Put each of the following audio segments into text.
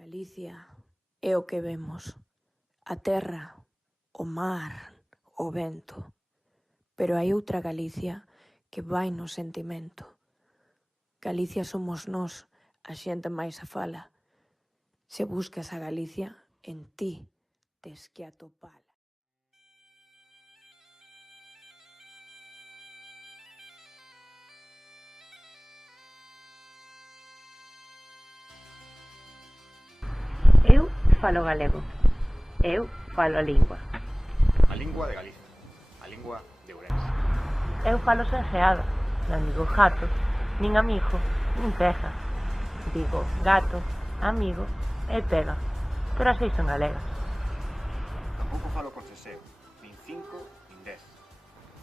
Galicia é o que vemos, a terra, o mar, o vento. Pero hai outra Galicia que vai no sentimento. Galicia somos nós, a xente máis a fala. Se buscas a Galicia, en ti tes que atopala. Eu falo galego. Eu falo a lingua. A lingua de Galicia. A lingua de Ourense. Eu falo senseada. Non digo gato, nin amigo, nin pega. Digo gato, amigo e pega. Pero as seis son galegas. Tampouco falo con seseo. Nin 5, nin 10.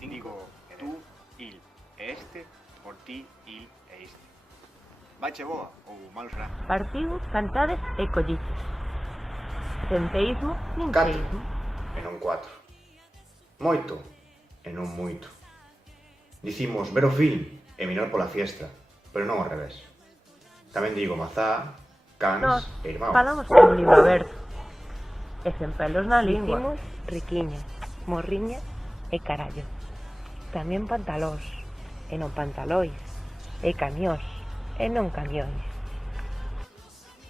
Digo tú, il e este, por ti, il e este. Vaiche boa ou mal será. Partido, cantades e colliches. Centeísmo, nin Catro teísmo. e non 4. Moito e non moito. Dicimos ver o film e mirar pola fiesta, pero non ao revés. Tamén digo mazá, cans Nós e irmãos. falamos con un libro aberto. E sen pelos na lingua. Dicimos riquiña, morriña e carallo. Tamén pantalós, e non pantalois, e camións, e non camións.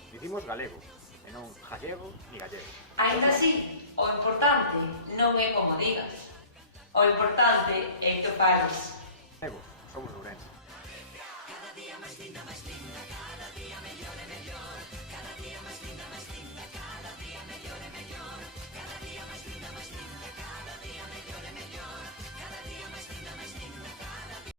Dicimos galego, e non gallego ni gallego. Ainda así, o importante non é como digas. O importante é que o pares.